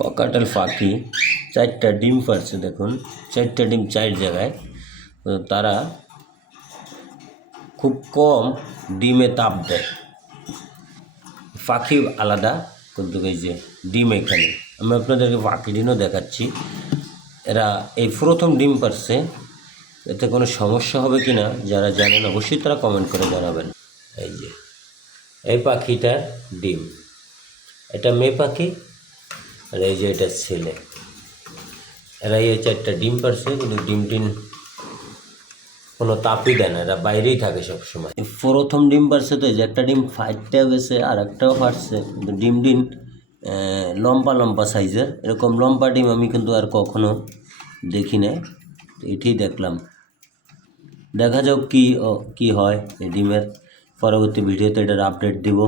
Cockatiel পাখি 4টা ডিম পারছে। দেখুন 4টা ডিম 4 জায়গায়। তো তারা খুব কম ডিমে তাপ দেয়। পাখি আলাদা, কিন্তু এই যে ডিম এখানে আমি আপনাদেরকে পাখি ডিমও দেখাচ্ছি। এরা এই প্রথম ডিম পারছে। এতে কোনো সমস্যা হবে কি না যারা জানেন অবশ্যই তারা কমেন্ট করে জানাবেন। এই যে এই পাখিটার ডিম, এটা মেয়ে পাখি আর এই যে এটা ছেলে। এরা এই 4টা ডিম পারছে, কিন্তু ডিম কোনো তাপই দেয় না, এরা বাইরেই থাকে সবসময়। প্রথম ডিম পারছে, তো এই যে একটা ডিম ফাইটটা গেছে আর একটাও ফাটছে, কিন্তু ডিম লম্বা লম্বা সাইজের। এরকম লম্বা ডিম আমি কিন্তু আর কখনো দেখি নাই, এটাই দেখলাম। দেখা যাক কি হয় এই ডিমের। পরবর্তী ভিডিওতে এটার আপডেট দিব।